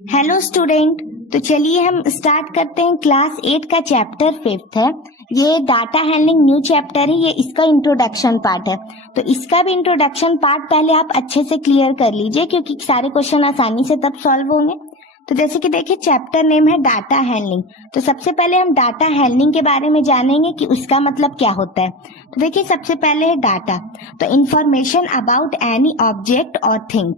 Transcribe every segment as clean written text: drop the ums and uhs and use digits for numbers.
Hello student. तो चलिए हम स्टार्ट करते हैं। क्लास 8 का चैप्टर 5 है। ये डाटा हैंडलिंग न्यू चैप्टर है। ये इसका इंट्रोडक्शन पार्ट है। तो इसका भी इंट्रोडक्शन पार्ट पहले आप अच्छे से क्लियर कर लीजिए, क्योंकि सारे क्वेश्चन आसानी से तब सॉल्व होंगे। तो जैसे कि देखिए, चैप्टर नेम है डाटा हैंडलिंग। तो सबसे पहले हम डाटा हैंडलिंग के बारे में जानेंगे कि उसका मतलब क्या होता है। तो देखिए, सबसे पहले है डाटा। तो इंफॉर्मेशन अबाउट एनी ऑब्जेक्ट और थिंग,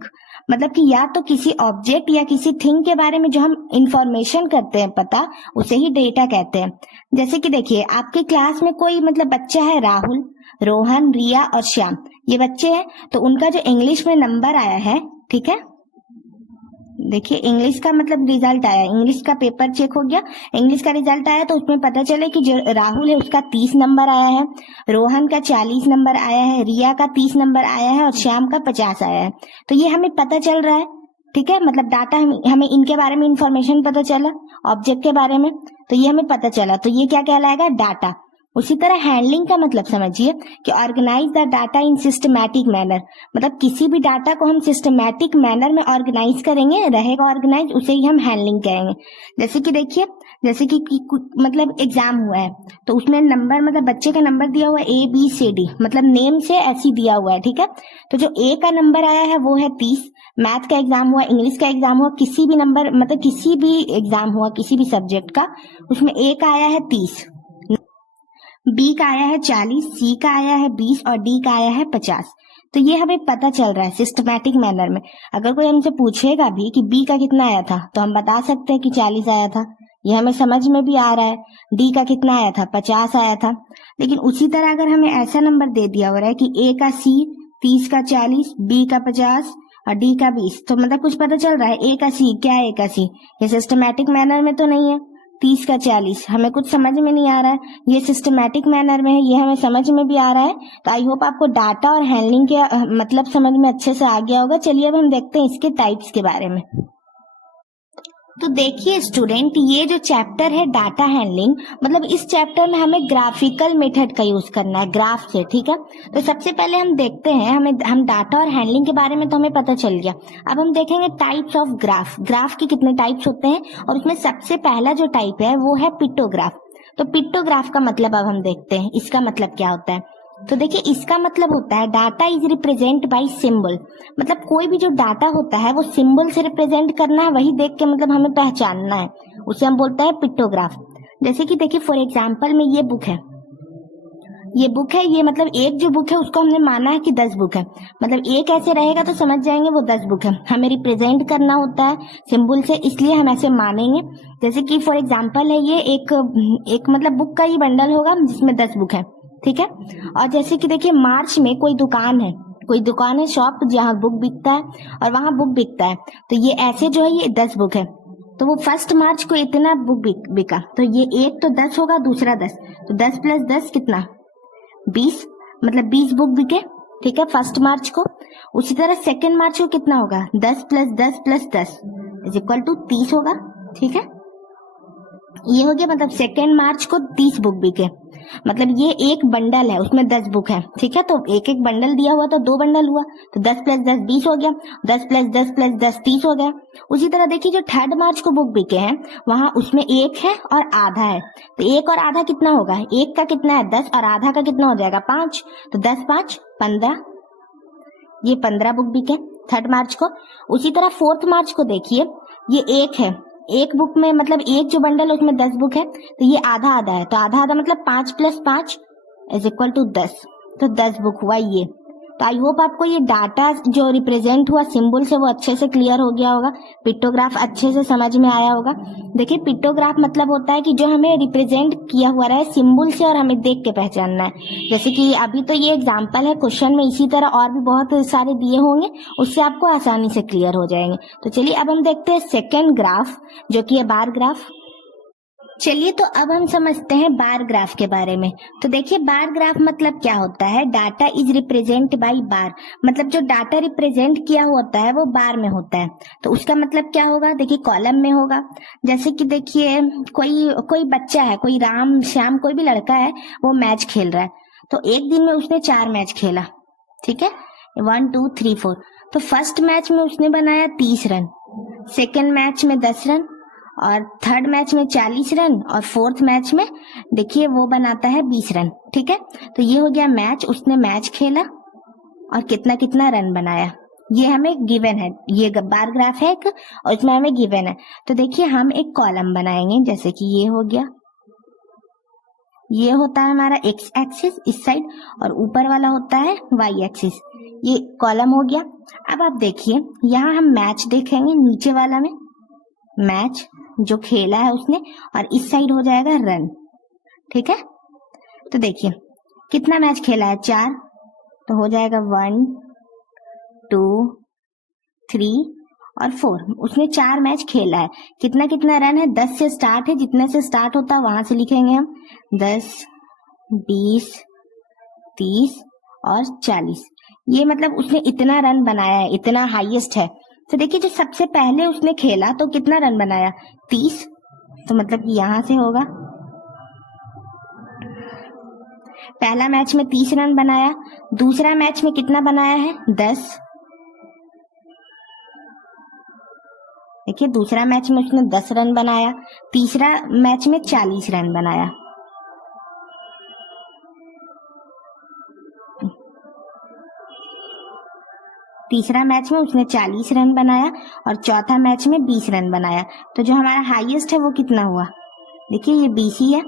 मतलब कि या तो किसी ऑब्जेक्ट या किसी थिंग के बारे में जो हम इंफॉर्मेशन करते हैं पता, उसे ही डेटा कहते हैं। जैसे कि देखिए, आपके क्लास में कोई मतलब बच्चा है, राहुल, रोहन, रिया और श्याम, ये बच्चे हैं। तो उनका जो इंग्लिश में नंबर आया है, ठीक है, देखिए इंग्लिश का मतलब रिजल्ट आया, इंग्लिश का पेपर चेक हो गया, इंग्लिश का रिजल्ट आया, तो उसमें पता चले कि जो राहुल है उसका 30 नंबर आया है, रोहन का 40 नंबर आया है, रिया का 30 नंबर आया है और श्याम का 50 आया है। तो ये हमें पता चल रहा है, ठीक है, मतलब डाटा हमें इनके बारे में इंफॉर्मेशन पता चला, ऑब्जेक्ट के बारे में, तो ये हमें पता चला। तो ये क्या कहलाएगा? डाटा। उसी तरह हैंडलिंग का मतलब समझिए कि organise the data in systematic manner, मतलब किसी भी डाटा को हम सिस्टमैटिक मैनर में ऑर्गेनाइज करेंगे, रहेगा ऑर्गेनाइज, उसे ही हम हैंडलिंग कहेंगे। जैसे कि देखिए, जैसे कि मतलब एग्जाम हुआ है, तो उसमें नंबर, मतलब बच्चे का नंबर दिया हुआ है ABCD, मतलब नेम से ऐसी दिया हुआ है, ठीक है। तो जो A का नंबर आया है वो है 30, मैथ का एग्जाम हुआ, इंग्लिश का एग्जाम हुआ, किसी भी नंबर, मतलब किसी भी एग्जाम हुआ किसी भी सब्जेक्ट का, उसमें A का आया है 30, बी का आया है 40, सी का आया है 20 और डी का आया है 50। तो ये हमें पता चल रहा है सिस्टमैटिक मैनर में। अगर कोई हमसे पूछेगा भी कि बी का कितना आया था, तो हम बता सकते हैं कि 40 आया था, ये हमें समझ में भी आ रहा है। डी का कितना आया था? 50 आया था। लेकिन उसी तरह अगर हमें ऐसा नंबर दे दिया हो रहा है कि ए का C 30 का 40, बी का 50 और डी का 20, तो मतलब कुछ पता चल रहा है। ए का C क्या है? ए का C ये सिस्टमैटिक मैनर में तो नहीं है। 30 का 40 हमें कुछ समझ में नहीं आ रहा है, ये सिस्टमैटिक मैनर में है, ये हमें समझ में भी आ रहा है। तो आई होप आपको डाटा और हैंडलिंग के मतलब समझ में अच्छे से आ गया होगा। चलिए अब हम देखते हैं इसके टाइप्स के बारे में। तो देखिए स्टूडेंट, ये जो चैप्टर है डाटा हैंडलिंग, मतलब इस चैप्टर में हमें ग्राफिकल मेथड का यूज करना है, ग्राफ से, ठीक है। तो सबसे पहले हम देखते हैं, हम डाटा और हैंडलिंग के बारे में तो हमें पता चल गया। अब हम देखेंगे टाइप्स ऑफ ग्राफ, ग्राफ के कितने टाइप्स होते हैं, और उसमें सबसे पहला जो टाइप है वो है पिक्टोग्राफ। तो पिक्टोग्राफ का मतलब अब हम देखते हैं, इसका मतलब क्या होता है। तो देखिए, इसका मतलब होता है data is represent by symbol, मतलब कोई भी जो डाटा होता है वो सिंबल से रिप्रेजेंट करना है, वही देख के मतलब हमें पहचानना है, उसे हम बोलते हैं पिक्टोग्राफ। जैसे कि देखिए, फॉर एग्जांपल में ये बुक है, ये बुक है, ये मतलब एक जो बुक है उसको हमने माना है कि 10 बुक है, मतलब एक ऐसे रहेगा तो समझ जाएंगे वो 10 बुक है, हमें रिप्रेजेंट करना होता है सिंबल से, इसलिए हम ऐसे मानेंगे। जैसे कि फॉर एग्जांपल है, ये एक मतलब बुक का ही बंडल होगा जिसमें 10 बुक है, ठीक है। और जैसे कि देखिए, मार्च में कोई दुकान है, शॉप जहाँ बुक बिकता है और वहां बुक बिकता है, तो ये ऐसे जो है ये 10 बुक है, तो वो 1 मार्च को इतना बुक बिका, तो ये एक तो 10 होगा, दूसरा 10, तो 10 + 10 कितना? 20, मतलब 20 बुक बिके, ठीक है, 1 मार्च को। उसी तरह 2 मार्च को कितना होगा? 10 + 10 + 10 = 30 होगा, ठीक है। ये हो गया, मतलब 2 मार्च को 30 बुक बिके, मतलब ये एक बंडल है उसमें 10 बुक है, ठीक है। तो एक एक बंडल दिया हुआ तो 2 बंडल हुआ, तो 10 + 10 20 हो गया, 10 + 10 + 10 30 हो गया। उसी तरह देखिए, जो 3 मार्च को बुक बिके हैं वहां उसमें एक है और आधा है, तो एक और आधा कितना होगा? एक का कितना है? 10 और आधा का कितना हो जाएगा? 5, तो 10 × 5 = 15, ये 15 बुक बिके 3 मार्च को। उसी तरह 4 मार्च को देखिए, ये एक है, एक बुक में मतलब एक जो बंडल है उसमें 10 बुक है, तो ये आधा आधा है, तो आधा आधा मतलब 5 + 5 = 10, तो 10 बुक हुआ ये। तो आई होप आपको ये डाटा जो रिप्रेजेंट हुआ सिंबल से वो अच्छे से क्लियर हो गया होगा, पिक्टोग्राफ अच्छे से समझ में आया होगा। देखिए, पिक्टोग्राफ मतलब होता है कि जो हमें रिप्रेजेंट किया हुआ रहा है सिंबल से और हमें देख के पहचानना है। जैसे कि अभी तो ये एग्जाम्पल है, क्वेश्चन में इसी तरह और भी बहुत सारे दिए होंगे, उससे आपको आसानी से क्लियर हो जाएंगे। तो चलिए अब हम देखते हैं सेकेंड ग्राफ, जो कि है बार ग्राफ। चलिए तो अब हम समझते हैं बार ग्राफ के बारे में। तो देखिए, बार ग्राफ मतलब क्या होता है? डाटा इज रिप्रेजेंट बाय बार, मतलब जो डाटा रिप्रेजेंट किया होता है वो बार में होता है। तो उसका मतलब क्या होगा? देखिए, कॉलम में होगा। जैसे कि देखिए, कोई बच्चा है, कोई राम श्याम कोई भी लड़का है, वो मैच खेल रहा है, तो एक दिन में उसने 4 मैच खेला, ठीक है, 1 2 3 4। तो फर्स्ट मैच में उसने बनाया 30 रन, सेकेंड मैच में 10 रन, और थर्ड मैच में 40 रन, और फोर्थ मैच में देखिए वो बनाता है 20 रन। ठीक है, तो ये हो गया मैच, उसने मैच खेला और कितना कितना रन बनाया, ये हमें गिवन है। ये बार ग्राफ है एक, और इसमें हमें गिवन है। तो देखिए हम एक कॉलम बनाएंगे, जैसे कि ये हो गया, ये होता है हमारा एक्स एक्सिस इस साइड, और ऊपर वाला होता है वाई एक्सिस। ये कॉलम हो गया। अब आप देखिए यहाँ हम मैच देखेंगे, नीचे वाला में मैच जो खेला है उसने, और इस साइड हो जाएगा रन। ठीक है, तो देखिए कितना मैच खेला है, 4, तो हो जाएगा 1 2 3 और 4। उसने 4 मैच खेला है। कितना कितना रन है, 10 से स्टार्ट है, जितने से स्टार्ट होता है वहां से लिखेंगे हम 10 20 30 और 40। ये मतलब उसने इतना रन बनाया है, इतना हाईएस्ट है। तो देखिए जो सबसे पहले उसने खेला तो कितना रन बनाया, 30, तो मतलब कि यहां से होगा, पहला मैच में 30 रन बनाया। दूसरा मैच में कितना बनाया है, 10। देखिए दूसरा मैच में उसने 10 रन बनाया। तीसरा मैच में 40 रन बनाया। तीसरा मैच में उसने 40 रन बनाया, और चौथा मैच में 20 रन बनाया। तो जो हमारा हाईएस्ट है वो कितना हुआ, देखिए ये 20 ही है,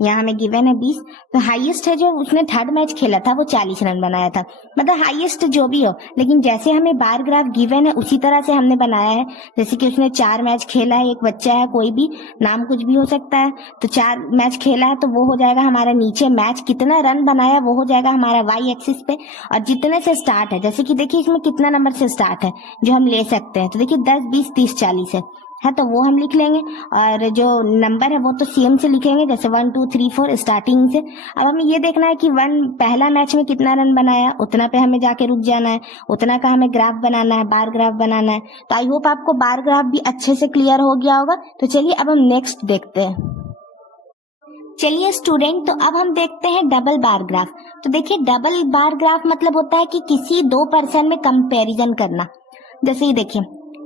यहाँ हमें गिवन है 20। तो हाईएस्ट है जो उसने थर्ड मैच खेला था वो 40 रन बनाया था। मतलब हाईएस्ट जो भी हो, लेकिन जैसे हमें बार ग्राफ गिवन है उसी तरह से हमने बनाया है। जैसे कि उसने 4 मैच खेला है, एक बच्चा है, कोई भी नाम कुछ भी हो सकता है, तो 4 मैच खेला है, तो वो हो जाएगा हमारा नीचे मैच कितना रन बनाया, वो हो जाएगा हमारा वाई एक्सिस पे। और जितने से स्टार्ट है, जैसे कि देखिए इसमें कितना नंबर से स्टार्ट है जो हम ले सकते हैं, तो देखिए 10 20 30 40 है, तो वो हम लिख लेंगे। और जो नंबर है वो तो सेम से लिखेंगे, जैसे 1 2 3 4 स्टार्टिंग से। अब हमें ये देखना है कि पहला मैच में कितना रन बनाया, उतना पे हमें जाके रुक जाना है, उतना का हमें ग्राफ बनाना है, बार ग्राफ बनाना है। तो आई होप आपको बार ग्राफ भी अच्छे से क्लियर हो गया होगा। तो चलिए अब हम नेक्स्ट देखते हैं। चलिए स्टूडेंट, तो अब हम देखते हैं डबल बार ग्राफ। तो देखिए डबल बार ग्राफ मतलब होता है कि किसी 2 पर्सन में कंपैरिजन करना। जैसे ये देखिए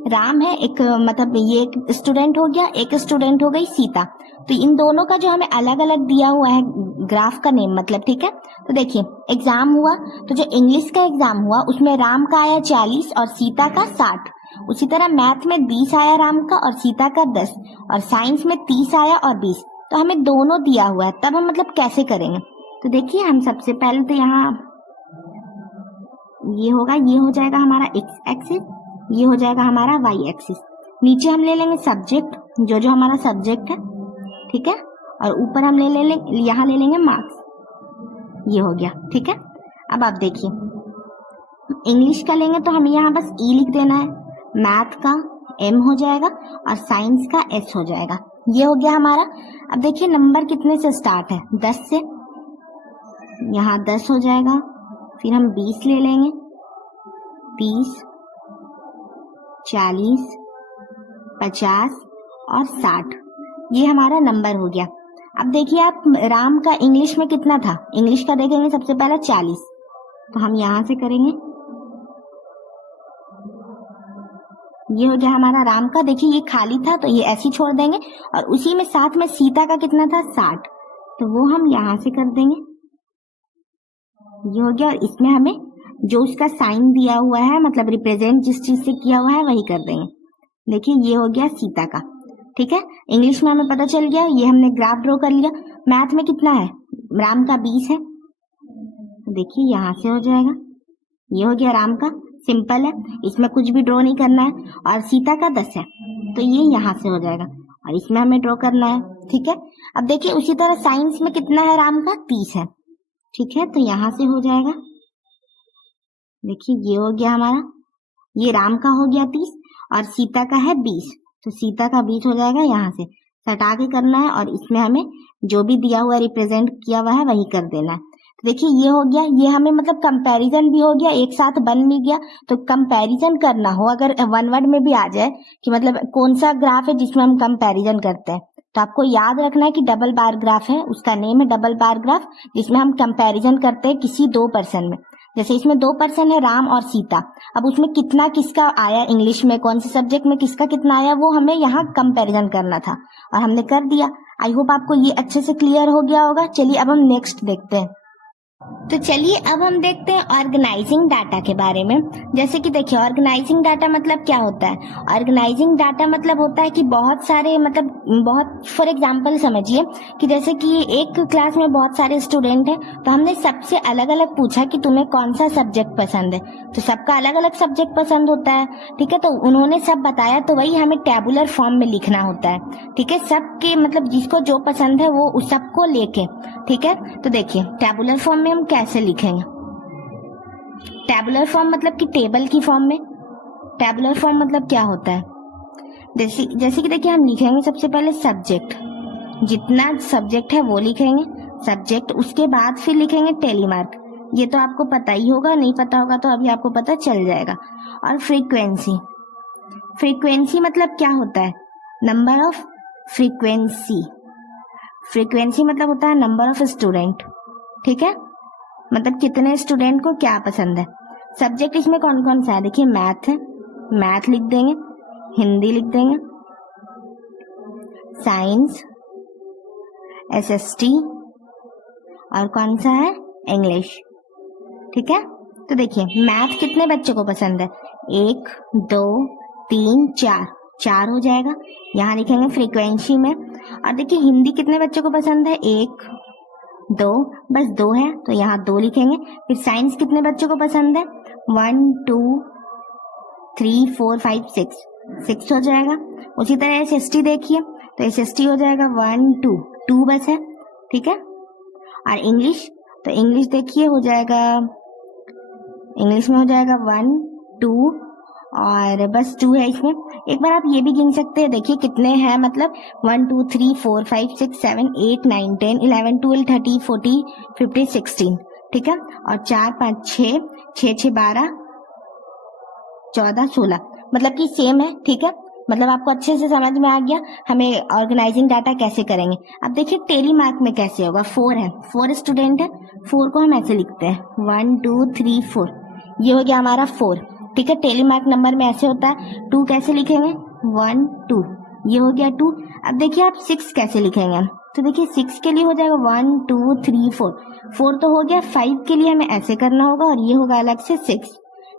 राम है एक, मतलब ये एक स्टूडेंट हो गया, एक स्टूडेंट हो गई सीता। तो इन दोनों का जो हमें अलग अलग दिया हुआ है ग्राफ का नेम, मतलब ठीक है। तो देखिए एग्जाम हुआ, तो जो इंग्लिश का एग्जाम हुआ उसमें राम का आया 40 और सीता का 60। उसी तरह मैथ में 20 आया राम का और सीता का 10, और साइंस में 30 आया और 20। तो हमें दोनों दिया हुआ है, तब हम मतलब कैसे करेंगे। तो देखिए हम सबसे पहले तो यहाँ ये होगा, ये हो जाएगा हमारा एक्स एक्सिस, ये हो जाएगा हमारा वाई एक्सिस। नीचे हम ले लेंगे सब्जेक्ट, जो जो हमारा सब्जेक्ट है, ठीक है, और ऊपर हम यहाँ ले लेंगे मार्क्स। ये हो गया, ठीक है। अब आप देखिए इंग्लिश का लेंगे तो हमें यहाँ बस ई लिख देना है, मैथ का एम हो जाएगा और साइंस का एस हो जाएगा। ये हो गया हमारा। अब देखिए नंबर कितने से स्टार्ट है, 10 से, यहाँ 10 हो जाएगा, फिर हम 20 ले लेंगे, 30 40 50 और 60, ये हमारा नंबर हो गया। अब देखिए आप राम का इंग्लिश में कितना था, इंग्लिश का देखेंगे सबसे पहला 40, तो हम यहां से करेंगे, ये हो गया हमारा राम का। देखिए ये खाली था तो ये ऐसे ही छोड़ देंगे, और उसी में साथ में सीता का कितना था 60, तो वो हम यहां से कर देंगे, ये हो गया। और इसमें हमें जो उसका साइन दिया हुआ है, मतलब रिप्रेजेंट जिस चीज से किया हुआ है वही कर देंगे। देखिए ये हो गया सीता का, ठीक है। इंग्लिश में हमें पता चल गया, ये हमने ग्राफ ड्रॉ कर लिया। मैथ में कितना है, राम का 20 है, देखिए यहां से हो जाएगा, ये हो गया राम का, सिंपल है, इसमें कुछ भी ड्रॉ नहीं करना है। और सीता का 10 है, तो ये यहाँ से हो जाएगा, और इसमें हमें ड्रॉ करना है, ठीक है। अब देखिए उसी तरह साइंस में कितना है, राम का 30 है, ठीक है, तो यहाँ से हो जाएगा। देखिए ये हो गया हमारा, ये राम का हो गया 30 और सीता का है 20, तो सीता का 20 हो जाएगा, यहाँ से हटा के करना है, और इसमें हमें जो भी दिया हुआ रिप्रेजेंट किया हुआ है वही कर देना है। तो देखिए ये हो गया, ये हमें मतलब कंपैरिजन भी हो गया, एक साथ बन भी गया। तो कंपैरिजन करना हो, अगर वन वर्ड में भी आ जाए कि मतलब कौन सा ग्राफ है जिसमें हम कंपैरिजन करते हैं, तो आपको याद रखना है कि डबल बार ग्राफ है, उसका नेम है डबल बार ग्राफ, जिसमें हम कंपैरिजन करते हैं किसी 2 पर्सन में। जैसे इसमें 2 पर्सन है, राम और सीता। अब उसमें कितना किसका आया इंग्लिश में, कौन से सब्जेक्ट में किसका कितना आया, वो हमें यहाँ कंपैरिजन करना था और हमने कर दिया। आई होप आपको ये अच्छे से क्लियर हो गया होगा। चलिए अब हम नेक्स्ट देखते हैं। तो चलिए अब हम देखते हैं ऑर्गेनाइजिंग डाटा के बारे में। जैसे कि देखिए ऑर्गेनाइजिंग डाटा मतलब क्या होता है। ऑर्गेनाइजिंग डाटा मतलब होता है कि बहुत सारे बहुत फॉर एग्जांपल समझिए कि जैसे कि एक क्लास में बहुत सारे स्टूडेंट हैं, तो हमने सबसे अलग अलग पूछा कि तुम्हें कौन सा सब्जेक्ट पसंद है, तो सबका अलग अलग सब्जेक्ट पसंद होता है। ठीक है, तो उन्होंने सब बताया, तो वही हमें टेबुलर फॉर्म में लिखना होता है। ठीक है, सबके मतलब जिसको जो पसंद है वो उस सबको लेके। ठीक है, तो देखिए टेबुलर फॉर्म में हम कैसे लिखेंगे। टेबुलर फॉर्म मतलब कि टेबल की फॉर्म में। टेबुलर फॉर्म मतलब क्या होता है, जैसे कि देखिए हम लिखेंगे सबसे पहले सब्जेक्ट, जितना सब्जेक्ट है वो लिखेंगे सब्जेक्ट, उसके बाद फिर लिखेंगे टेलीमार्क। ये तो आपको पता ही होगा, नहीं पता होगा तो अभी आपको पता चल जाएगा। और फ्रीक्वेंसी, फ्रीक्वेंसी मतलब क्या होता है, नंबर ऑफ फ्रीक्वेंसी। फ्रीक्वेंसी मतलब होता है नंबर ऑफ स्टूडेंट। ठीक है, मतलब कितने स्टूडेंट को क्या पसंद है। सब्जेक्ट इसमें कौन कौन सा है, देखिए मैथ है, मैथ लिख देंगे, हिंदी लिख देंगे, साइंस, एसएसटी, और कौन सा है, इंग्लिश। ठीक है, तो देखिए मैथ कितने बच्चों को पसंद है, 1 2 3 4, 4 हो जाएगा, यहाँ लिखेंगे फ्रीक्वेंसी में। और देखिए हिंदी कितने बच्चों को पसंद है, 1 2, बस 2 है तो यहाँ 2 लिखेंगे। फिर साइंस कितने बच्चों को पसंद है, 1 2 3 4 5 6, 6 हो जाएगा। उसी तरह एसएसटी देखिए, तो एसएसटी हो जाएगा 1 2, 2 बस है। ठीक है, और इंग्लिश, तो इंग्लिश देखिए हो जाएगा, इंग्लिश में हो जाएगा 1 2 और बस 2 है इसमें। एक बार आप ये भी गिन सकते हैं, देखिए कितने हैं, मतलब 1 2 3 4 5 6 7 8 9 10 11 12 13 14 15 16। ठीक है, और 4 5 6 6 6 12 14 16, मतलब कि सेम है। ठीक है, मतलब आपको अच्छे से समझ में आ गया हमें ऑर्गेनाइजिंग डाटा कैसे करेंगे। अब देखिए टेलीमार्क में कैसे होगा, 4 है, 4 स्टूडेंट है, 4 को हम ऐसे लिखते हैं 1 2 3 4, ये हो गया हमारा 4। ठीक है, टेलीमार्क नंबर में ऐसे होता है। 2 कैसे लिखेंगे, 1 2, ये हो गया 2। अब देखिए आप 6 कैसे लिखेंगे, तो देखिए 6 के लिए हो जाएगा 1 2 3 4, 4 तो हो गया। 5 के लिए हमें ऐसे करना होगा और ये होगा अलग से 6।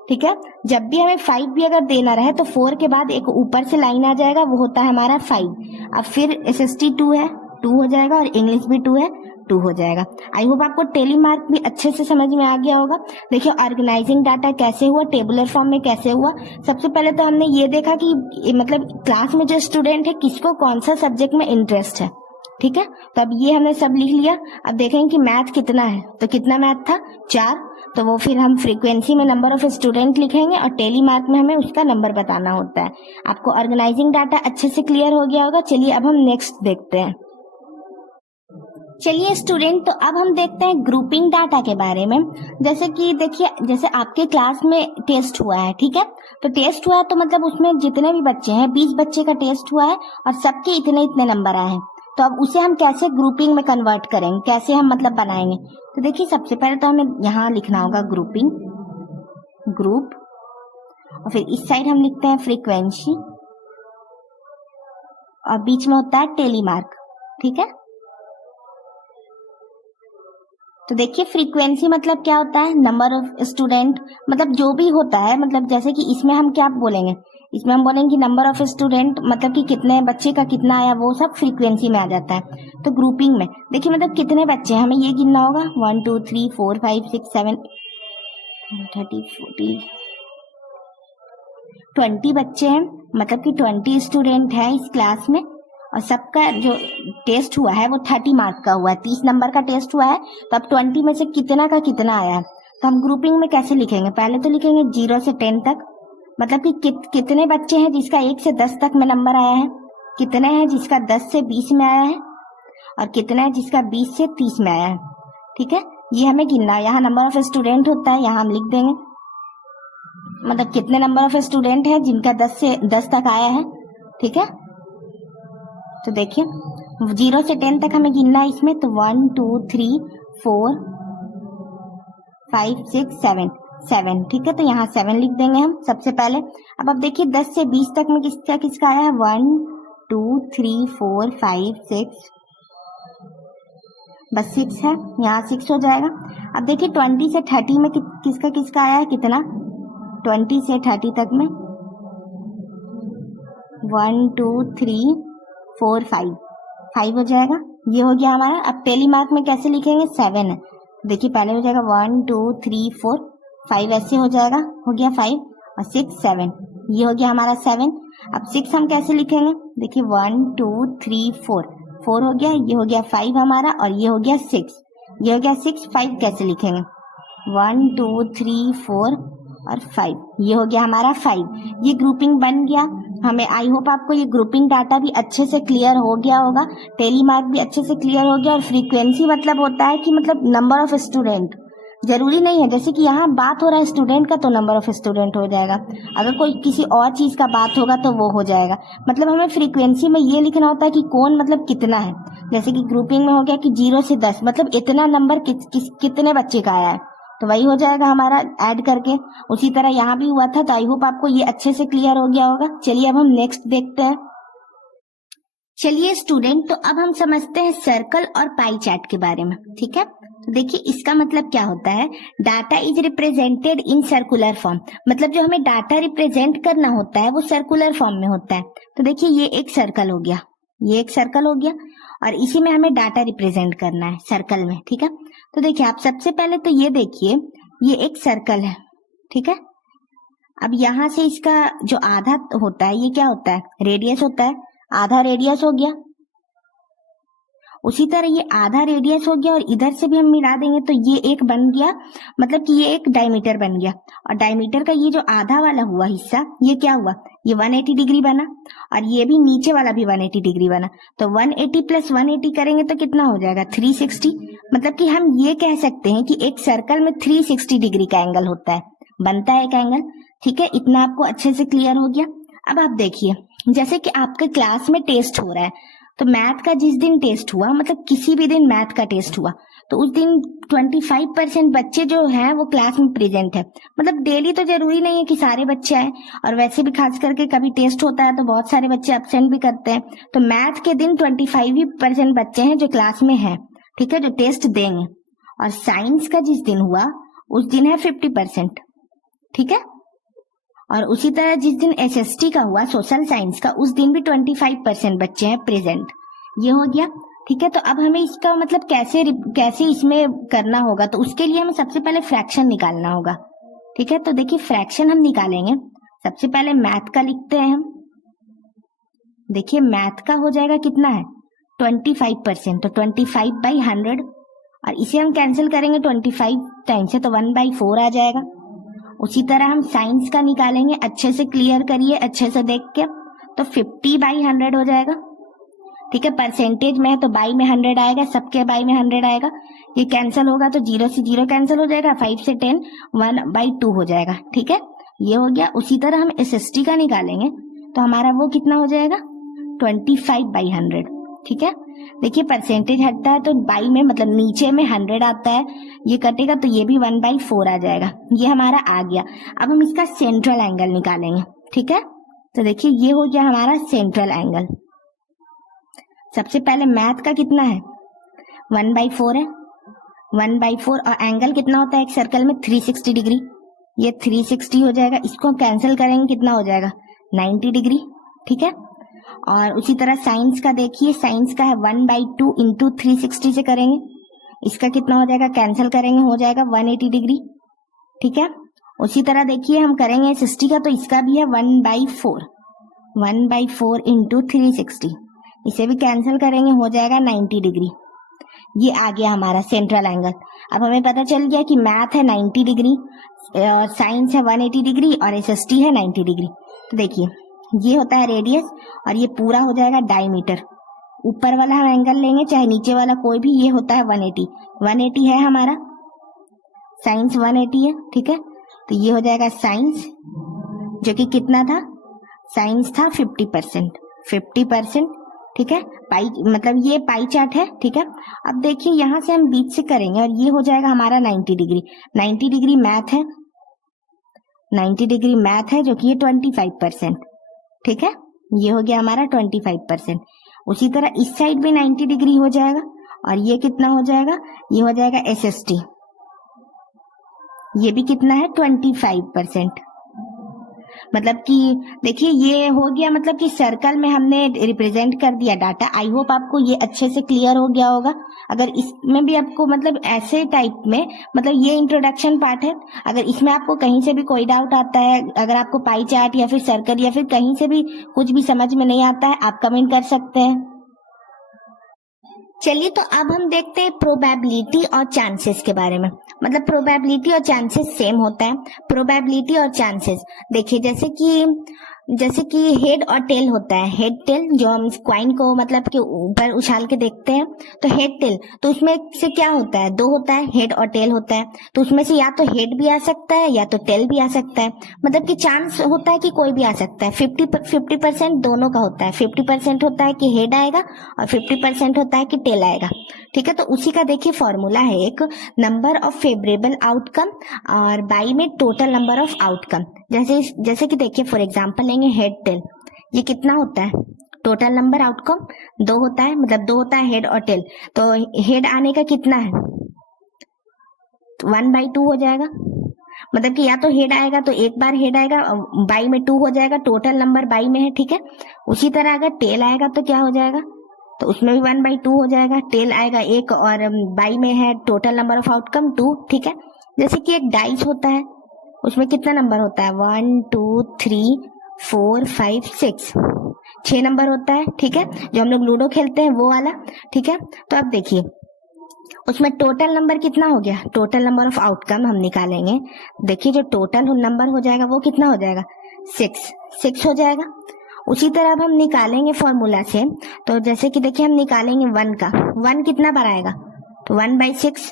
ठीक है, जब भी हमें 5 भी अगर देना रहे तो 4 के बाद एक ऊपर से लाइन आ जाएगा, वो होता है हमारा 5। अब फिर एसएसटी 2 है, 2 हो जाएगा, और इंग्लिश भी 2 है, 2 हो जाएगा। आई होप आपको टेलीमार्क भी अच्छे से समझ में आ गया होगा। देखिए ऑर्गेनाइजिंग डाटा कैसे हुआ, टेबुलर फॉर्म में कैसे हुआ। सबसे पहले तो हमने ये देखा कि मतलब क्लास में जो स्टूडेंट है किसको कौन सा सब्जेक्ट में इंटरेस्ट है। ठीक है, तो अब ये हमने सब लिख लिया। अब देखेंगे कि मैथ कितना है, तो कितना मैथ था, 4, तो वो फिर हम फ्रीक्वेंसी में नंबर ऑफ स्टूडेंट लिखेंगे और टेलीमार्क में हमें उसका नंबर बताना होता है। आपको ऑर्गेनाइजिंग डाटा अच्छे से क्लियर हो गया होगा। चलिए अब हम नेक्स्ट देखते हैं। चलिए स्टूडेंट, तो अब हम देखते हैं ग्रुपिंग डाटा के बारे में। जैसे कि देखिए, जैसे आपके क्लास में टेस्ट हुआ है, ठीक है, तो टेस्ट हुआ है तो मतलब उसमें जितने भी बच्चे हैं 20 बच्चे का टेस्ट हुआ है और सबके इतने इतने नंबर आए हैं। तो अब उसे हम कैसे ग्रुपिंग में कन्वर्ट करेंगे, कैसे हम मतलब बनाएंगे। तो देखिए सबसे पहले तो हमें यहाँ लिखना होगा ग्रुपिंग, ग्रुप, और फिर इस साइड हम लिखते हैं फ्रीक्वेंसी और बीच में होता है टेलीमार्क। ठीक है, तो देखिए फ्रीक्वेंसी मतलब क्या होता है, नंबर ऑफ स्टूडेंट, मतलब जो भी होता है, मतलब जैसे कि इसमें हम क्या बोलेंगे, इसमें हम बोलेंगे कि नंबर ऑफ स्टूडेंट मतलब कि कितने बच्चे का कितना आया, वो सब फ्रीक्वेंसी में आ जाता है। तो ग्रुपिंग में देखिए मतलब कितने बच्चे हैं, हमें ये गिनना होगा 1 2 3 4 5 6 7 30 40 20 बच्चे हैं, मतलब कि 20 स्टूडेंट है इस क्लास में, और सबका जो टेस्ट हुआ है वो 30 मार्क का हुआ है, 30 नंबर का टेस्ट हुआ है। तो अब 20 में से कितना का कितना आया है, तो हम ग्रुपिंग में कैसे लिखेंगे, पहले तो लिखेंगे 0 से 10 तक, मतलब कि कितने बच्चे हैं जिसका 1 से 10 तक में नंबर आया है, कितने हैं जिसका 10 से 20 में आया है, और कितना है जिसका 20 से 30 में आया है। ठीक है, ये हमें गिनना है। यहाँ नंबर ऑफ स्टूडेंट होता है, यहाँ हम लिख देंगे मतलब कितने नंबर ऑफ स्टूडेंट है जिनका 10 से 10 तक आया है। ठीक है, तो देखिए 0 से 10 तक हमें गिनना है इसमें, तो 1 2 3 4 5 6 7 7, ठीक है। तो यहाँ 7 लिख देंगे हम सबसे पहले। अब देखिए 10 से 20 तक में किसका किसका आया है, 1 2 3 4 5 6, बस 6 है, यहाँ 6 हो जाएगा। अब देखिए 20 से 30 में किसका किसका आया है, कितना, 20 से 30 तक में 1 2 3 4 5, 5 हो जाएगा, ये हो गया हमारा। अब टेली मार्क में कैसे लिखेंगे, 7 है, देखिए पहले हो जाएगा 1 2 3 4 5, ऐसे हो जाएगा, हो गया 5 और 6 7, ये हो गया हमारा 7। अब 6 हम कैसे लिखेंगे, देखिए 1 2 3 4, 4 हो गया, ये हो गया 5 हमारा, और ये हो गया 6, ये हो गया 6। 5 कैसे लिखेंगे, 1 2 3 4 और 5, ये हो गया हमारा 5। ये ग्रुपिंग बन गया हमें। आई होप आपको ये ग्रुपिंग डाटा भी अच्छे से क्लियर हो गया होगा, टेली मार्क भी अच्छे से क्लियर हो गया। और फ्रीक्वेंसी मतलब होता है कि मतलब नंबर ऑफ स्टूडेंट, जरूरी नहीं है जैसे कि यहाँ बात हो रहा है स्टूडेंट का तो नंबर ऑफ स्टूडेंट हो जाएगा, अगर कोई किसी और चीज का बात होगा तो वो हो जाएगा। मतलब हमें फ्रीक्वेंसी में ये लिखना होता है कि कौन मतलब कितना है। जैसे कि ग्रुपिंग में हो गया कि 0 से 10 मतलब इतना नंबर कितने बच्चे का आया है, तो वही हो जाएगा हमारा ऐड करके। उसी तरह यहाँ भी हुआ था। तो आई होप आपको ये अच्छे से क्लियर हो गया होगा। चलिए अब हम नेक्स्ट देखते हैं। चलिए स्टूडेंट, तो अब हम समझते हैं सर्कल और पाई चार्ट के बारे में, ठीक है। तो देखिए इसका मतलब क्या होता है, data is represented in circular form, मतलब जो हमें डाटा रिप्रेजेंट करना होता है वो सर्कुलर फॉर्म में होता है। तो देखिए ये एक सर्कल हो गया, ये एक सर्कल हो गया, और इसी में हमें डाटा रिप्रेजेंट करना है सर्कल में, ठीक है। तो देखिए आप सबसे पहले तो ये देखिए, ये एक सर्कल है, ठीक है। अब यहाँ से इसका जो आधा होता है ये क्या होता है, रेडियस होता है, आधा रेडियस हो गया। उसी तरह ये आधा रेडियस हो गया और इधर से भी हम मिला देंगे तो ये एक बन गया, मतलब कि ये एक डायमीटर बन गया। और डायमीटर का ये जो आधा वाला हुआ हिस्सा ये क्या हुआ, ये 180 डिग्री बना, और ये भी नीचे वाला भी 180 डिग्री बना। तो 180 प्लस 180 करेंगे तो कितना हो जाएगा, 360। मतलब कि हम ये कह सकते हैं कि एक सर्कल में 360 डिग्री का एंगल होता है, बनता है एक एंगल, ठीक है। इतना आपको अच्छे से क्लियर हो गया। अब आप देखिए, जैसे कि आपके क्लास में टेस्ट हो रहा है, तो मैथ का जिस दिन टेस्ट हुआ, मतलब किसी भी दिन मैथ का टेस्ट हुआ, तो उस दिन 25% बच्चे जो हैं वो क्लास में प्रेजेंट है। मतलब डेली तो जरूरी नहीं है कि सारे बच्चे आए, और वैसे भी खास करके कभी टेस्ट होता है तो बहुत सारे बच्चे एब्सेंट भी करते हैं। तो मैथ के दिन 25% बच्चे हैं जो क्लास में हैं, ठीक है, जो टेस्ट देंगे। और साइंस का जिस दिन हुआ उस दिन है 50%, ठीक है। और उसी तरह जिस दिन एसएसटी का हुआ, सोशल साइंस का, उस दिन भी 25% बच्चे हैं प्रेजेंट। ये हो गया, ठीक है। तो अब हमें इसका मतलब कैसे इसमें करना होगा, तो उसके लिए हमें सबसे पहले फ्रैक्शन निकालना होगा, ठीक है। तो देखिए फ्रैक्शन हम निकालेंगे, सबसे पहले मैथ का लिखते हैं हम। देखिए मैथ का हो जाएगा कितना है, 25%, तो 25/100, और इसे हम कैंसिल करेंगे 25 टाइम से, तो 1/4 आ जाएगा। उसी तरह हम साइंस का निकालेंगे, अच्छे से क्लियर करिए, अच्छे से देख के, तो 50/100 हो जाएगा, ठीक है। परसेंटेज में है तो बाई में 100 आएगा, सबके बाई में 100 आएगा, ये कैंसिल होगा तो 0 से 0 कैंसिल हो जाएगा, 5 से 10 1/2 हो जाएगा, ठीक है। ये हो गया। उसी तरह हम एसएसटी का निकालेंगे तो हमारा वो कितना हो जाएगा, 25/100, ठीक है। देखिए परसेंटेज हटता है तो बाई में मतलब नीचे में 100 आता है, ये कटेगा तो ये भी 1/4 आ जाएगा, ये हमारा आ गया। अब हम इसका सेंट्रल एंगल निकालेंगे, ठीक है। तो देखिए ये हो गया हमारा सेंट्रल एंगल। सबसे पहले मैथ का कितना है, 1/4 है, 1/4, और एंगल कितना होता है एक सर्कल में, 360 डिग्री, ये 360 हो जाएगा। इसको कैंसिल करेंगे कितना हो जाएगा, 90 डिग्री, ठीक है। और उसी तरह साइंस का देखिए, साइंस का है 1/2 इंटू 360 से करेंगे, इसका कितना हो जाएगा, कैंसिल करेंगे हो जाएगा 180 डिग्री, ठीक है। उसी तरह देखिए हम करेंगे एसएसटी का, तो इसका भी है 1/4 इंटू 360, इसे भी कैंसिल करेंगे हो जाएगा 90 डिग्री। ये आ गया हमारा सेंट्रल एंगल। अब हमें पता चल गया कि मैथ है 90 डिग्री, साइंस है 180 डिग्री, और एसएसटी है 90 डिग्री। तो देखिए ये होता है रेडियस, और ये पूरा हो जाएगा डायमीटर। ऊपर वाला हम एंगल लेंगे चाहे नीचे वाला कोई भी, ये होता है 180 है हमारा, साइंस 180 है, ठीक है। तो ये हो जाएगा साइंस, जो कि कितना था, साइंस था 50%, ठीक है, पाई मतलब ये पाई चार्ट है। ठीक है, अब देखिए यहाँ से हम बीच से करेंगे और ये हो जाएगा हमारा 90 डिग्री। 90 डिग्री मैथ है, 90 डिग्री मैथ है जो कि ये 25%। ठीक है, ये हो गया हमारा 25%। उसी तरह इस साइड भी 90 डिग्री हो जाएगा और ये कितना हो जाएगा, ये हो जाएगा SST, ये भी कितना है 25%। मतलब कि देखिए ये हो गया, मतलब कि सर्कल में हमने रिप्रेजेंट कर दिया डाटा। आई होप आपको ये अच्छे से क्लियर हो गया होगा। अगर इसमें भी आपको मतलब ऐसे टाइप में, मतलब ये इंट्रोडक्शन पार्ट है, अगर इसमें आपको कहीं से भी कोई डाउट आता है, अगर आपको पाई चार्ट या फिर सर्कल या फिर कहीं से भी कुछ भी समझ में नहीं आता है, आप कमेंट कर सकते हैं। चलिए तो अब हम देखते हैं प्रोबेबिलिटी और चांसेस के बारे में। मतलब प्रोबेबिलिटी और चांसेस सेम होता है। प्रोबेबिलिटी और चांसेस देखिए, जैसे कि हेड और टेल होता है। हेड टेल जो हम क्वाइन को मतलब कि ऊपर उछाल के देखते हैं, तो हेड टेल, तो उसमें से क्या होता है, दो होता है, हेड और टेल होता है। तो उसमें से या तो हेड भी आ सकता है या तो टेल भी आ सकता है। मतलब कि चांस होता है कि कोई भी आ सकता है। 50% दोनों का होता है। 50% होता है कि हेड आएगा और 50% होता है कि टेल आएगा। ठीक है, तो उसी का देखिए फॉर्मूला है एक, नंबर ऑफ फेवरेबल आउटकम और बाई में टोटल नंबर ऑफ आउटकम। जैसे कि देखिए फॉर एग्जांपल लेंगे हेड टेल, ये कितना होता है, टोटल नंबर आउटकम 2 होता है, मतलब 2 होता है हेड और टेल। तो हेड आने का कितना है, 1/2 हो जाएगा। मतलब कि या तो हेड आएगा तो एक बार हेड आएगा, बाई में 2 हो जाएगा, टोटल नंबर बाई में है। ठीक है, उसी तरह अगर टेल आएगा तो क्या हो जाएगा, तो उसमें भी 1/2 हो जाएगा। टेल आएगा एक और बाई में है टोटल नंबर ऑफ आउटकम 2। ठीक है, जैसे कि एक डाइस होता है, उसमें कितना नंबर होता है, 1 2 3 4 5 6, 6 नंबर होता है। ठीक है, जो हम लोग लूडो खेलते हैं वो वाला। ठीक है, तो अब देखिए उसमें टोटल नंबर कितना हो गया, टोटल नंबर ऑफ आउटकम हम निकालेंगे। देखिए जो टोटल नंबर हो जाएगा वो कितना हो जाएगा, 6 हो जाएगा। उसी तरह अब हम निकालेंगे फॉर्मूला से, तो जैसे कि देखिए हम निकालेंगे 1 का, 1 कितना बार आएगा, तो 1/6।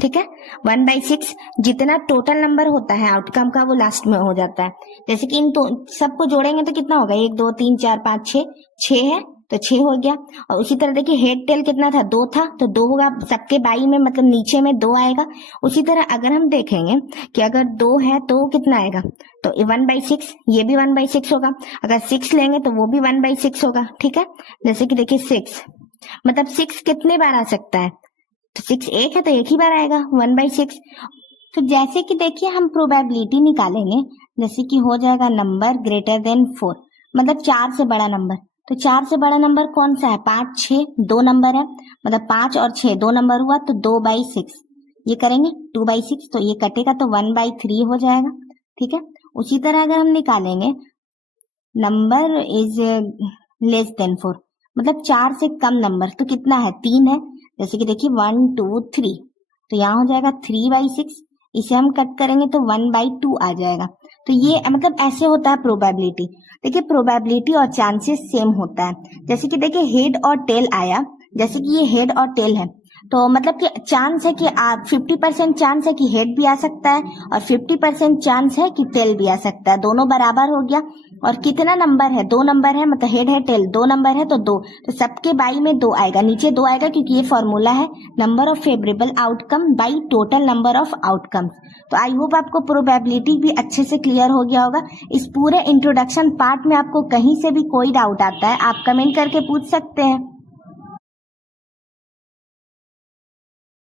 ठीक है, 1/6 जितना टोटल नंबर होता है आउटकम का वो लास्ट में हो जाता है। जैसे कि इन तो सबको जोड़ेंगे तो कितना होगा, 1 2 3 4 5 6, 6 है तो 6 हो गया। और उसी तरह देखिए हेड टेल कितना था, 2 था, तो 2 होगा सबके बाई में, मतलब नीचे में 2 आएगा। उसी तरह अगर हम देखेंगे कि अगर 2 है तो कितना आएगा, तो 1/6, ये भी 1/6 होगा। अगर 6 लेंगे तो वो भी 1/6 होगा। ठीक है, जैसे कि देखिए 6, मतलब 6 कितने बार आ सकता है, तो 6 एक है तो एक ही बार आएगा 1/6। तो जैसे कि देखिए हम प्रोबेबिलिटी निकालेंगे, जैसे कि हो जाएगा नंबर ग्रेटर देन 4, मतलब 4 से बड़ा नंबर। तो 4 से बड़ा नंबर कौन सा है, 5 6, 2 नंबर है, मतलब 5 और 6 2 नंबर हुआ, तो 2/6 ये करेंगे 2/6, तो ये कटेगा तो 1/3 हो जाएगा। ठीक है, उसी तरह अगर हम निकालेंगे नंबर इज लेस देन 4, मतलब 4 से कम नंबर, तो कितना है, 3 है। जैसे कि देखिए 1 2 3, तो यहाँ हो जाएगा 3/6, इसे हम कट करेंगे तो 1/2 आ जाएगा। तो ये मतलब ऐसे होता है प्रोबेबिलिटी। देखिए प्रोबेबिलिटी और चांसेस सेम होता है। जैसे कि देखिए हेड और टेल आया, जैसे कि ये हेड और टेल है, तो मतलब कि चांस है कि 50% चांस है कि हेड भी आ सकता है और 50% चांस है कि टेल भी आ सकता है। दोनों बराबर हो गया। और कितना नंबर है, 2 नंबर है, मतलब हेड है टेल 2 नंबर है तो 2, तो सबके बाई में 2 आएगा, नीचे 2 आएगा, क्योंकि ये फॉर्मूला है number of favourable outcome by total number of outcome. तो आई होप आपको प्रोबेबिलिटी भी अच्छे से क्लियर हो गया होगा। इस पूरे इंट्रोडक्शन पार्ट में आपको कहीं से भी कोई डाउट आता है आप कमेंट करके पूछ सकते हैं।